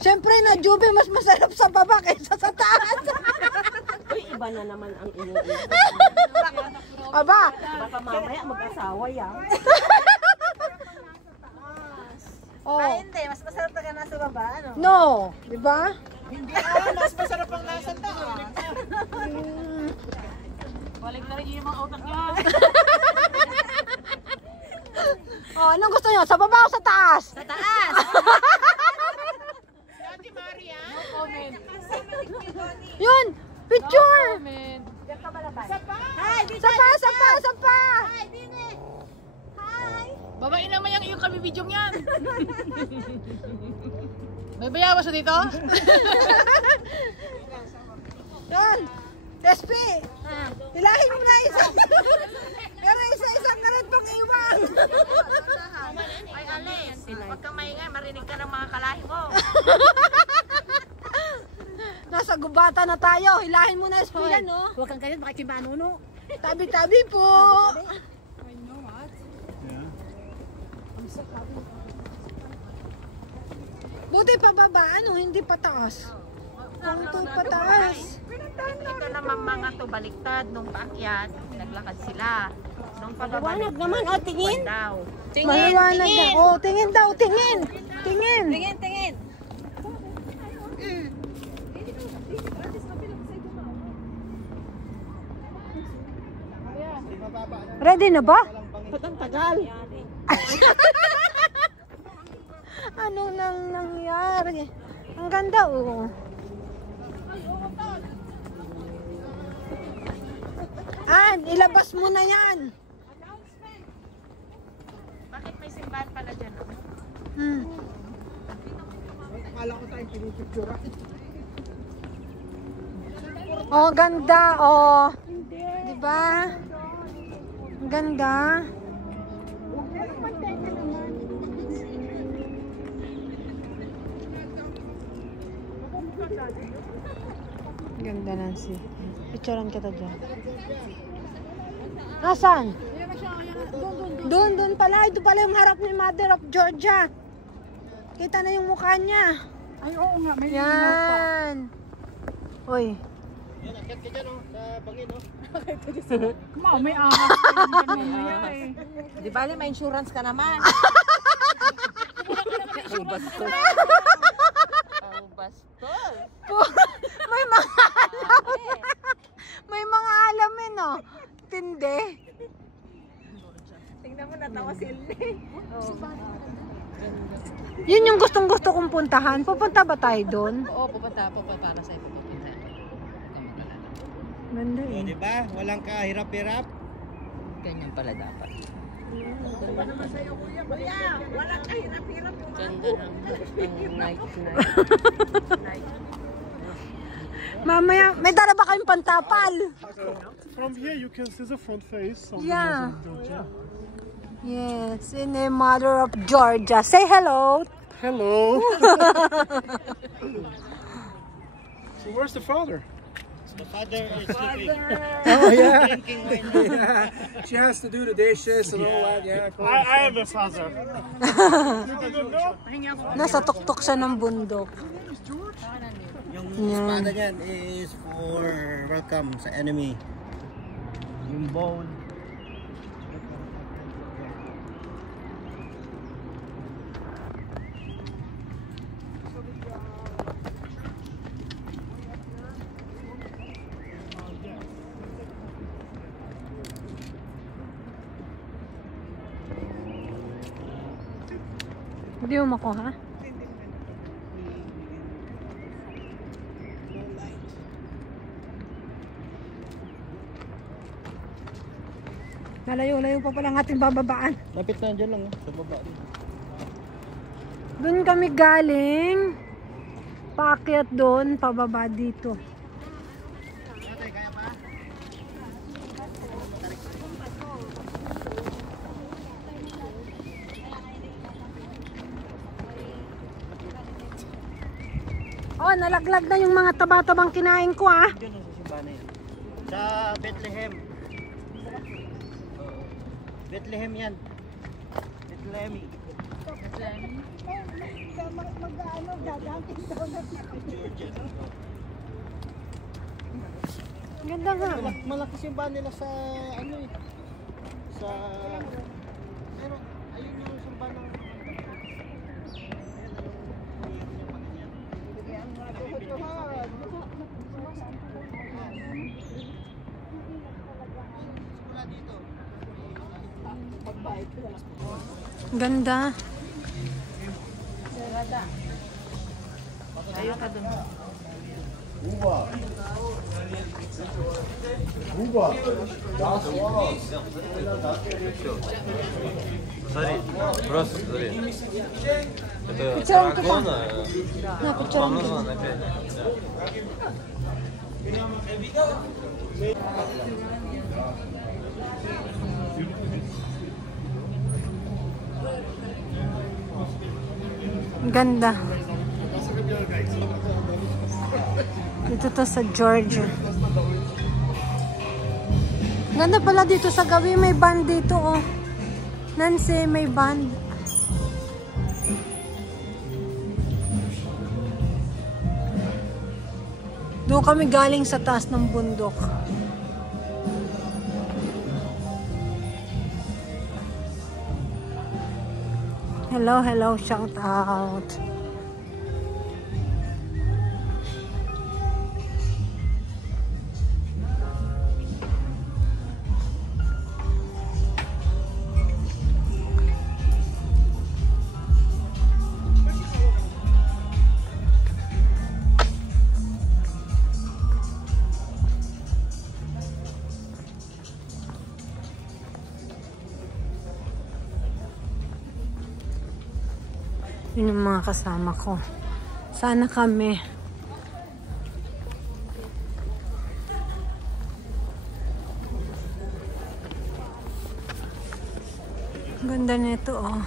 Siyempre na Juby, mas masarap sa baba kaysa sa taas. Uy, iba na naman ang iniisip. Aba, Baka mamaya mag-asawa yan. oh. Ay, hindi. Mas masarap na ka nasa baba, ano? No, di ba? Hindi, mas masarap ang nasa taas. Balik na rin yung mga utak niya. Oh, anong gusto niyo? Sa baba o sa taas? Sa taas! Si Ate Maria? No comment. Yun, picture. Isa pa! Hi! Sa pa. Hi! Dine! Hi! Babae naman yung iyong kami video niyan. May bayawa sa dito? Yun, SP. Hilahin mo na isa. Pero isa-isa ka rin pang iwan. Ay, Alice. Huwag kang maingay. Marinig ka ng mga kalahi mo. Nasa gubata na tayo. Hilahin mo na SP yan, no? Huwag kang ganyan, baka kibanuno. Tabi-tabi po. Buti pa baba, ano? Hindi pataas. Kung ito pataas. Ito naman mga to baliktad. Nung paakyat, naglakad sila. Nung pababalik, naman, oh, tingin. daw. Maliwanag na. Oh, tingin daw, tingin. Tingin. Tingin. Ready na ba? Patang tagal. Ano nang nangyari? Ang ganda, oh. Ilabas mo na yan. Bakit may simbahan pala dyan? Akala ko tayong pinipicture. Oh, ganda, oh. Diba? Ang ganda. Ganda ng si. Picturean kita dyan. Nasaan? Doon pala. Ito pala yung harap ni Mother of Georgia. Kita na yung mukha niya. Ay, oo nga, may Yan. Uy. Yan, akit ka dyan, sa bangin, Kumao, may ahas. Di ba may insurance ka naman? Bastol. Bastol. May mga alamin. May mga alamin, no? Tindi. Tingnan mo, natawa si Lee. Yun yung gustong-gusto kong puntahan. Pupunta ba tayo doon? Oo, pupunta para sa pupunta. Ganda O, eh. diba? Walang kahirap-hirap. Ganyan pala dapat. Kuya, walang kahirap-hirap. Ganda ng night. Mamaya, may dala ba kayong pantapal? From here you can see the front face of Yeah. the Mother of Georgia. Yes, in the Mother of Georgia. Say hello. Hello. So where's the father? The father is sleeping. Oh yeah. Drinking wine. She has to do the dishes and all that. Yeah. I am the father. Nasa tuktok siya ng bundok. Yung Yan. espada niyan is for welcome sa enemy. Yung bone. Hindi mo makuha? Nalayo-layo pa pala ang ating bababaan. Lapit na dyan lang, sa baba. Doon kami galing. Paakyat doon, pababa dito. Oh, nalaglag na yung mga taba-tabang kinain ko, ah. Dyan sa simbahan na yan. Sa Bethlehem. Bethlehem yan. Bethlehem. Mag-ano, gagangkin daw na. Ganda nga. Malakas yung ban nila sa ano eh. Sa... Pero ayun yung sumba ng... Ganda. Смотри, просто смотри. Это Пиццером kita. дракона. Na, picture mo. Вон опять. Ganda. Dito to sa Georgia. Ganda pala dito sa gabi. May band dito, oh. Nancy, may band. Doon kami galing sa taas ng bundok. Hello, hello, shout out. Yun yung mga kasama ko. Sana kami. Ganda nito, oh.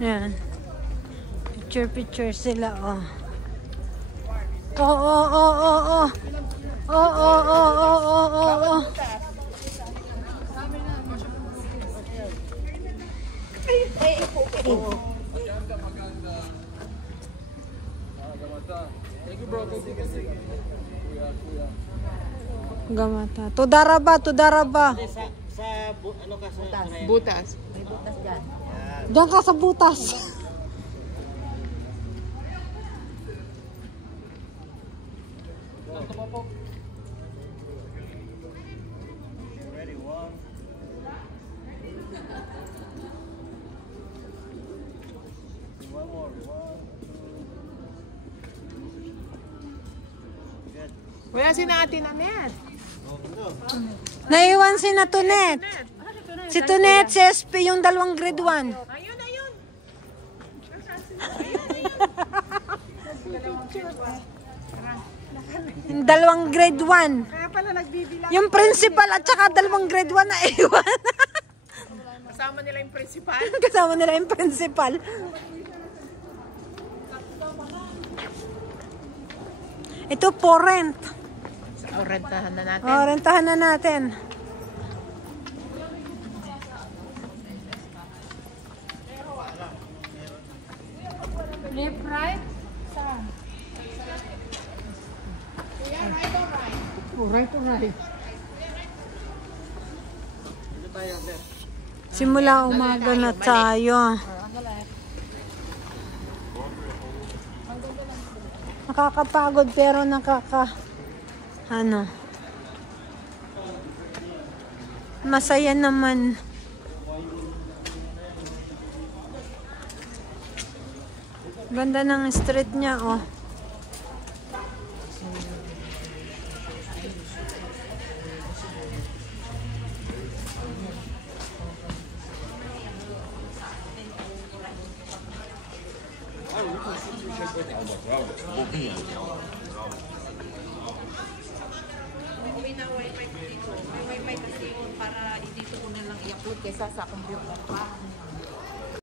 Yan. Picture sila, oh. Oh. Oh. Gamata. Tudaraba. Sa ano ka sa... Butas. Diyan ka sa butas. Ready, one. One more. One, two. Good. Wala si Ate Nanette. Naiwan si na Tunet. Si Tunet, si SP, yung dalawang grade 1. Ayun. Yung dalawang grade 1. Kaya pala nagbibilang. Yung principal at saka dalawang grade 1 na iwan. Kasama nila yung principal. Kasama nila yung principal. Ito po rent. Rentahan na natin. Oh, rentahan na natin. Left, right? Saan? Oh, right or right? Simula umaga na tayo. Nakakapagod pero masaya naman. Ganda ng street niya, oh. upload kaysa sa computer.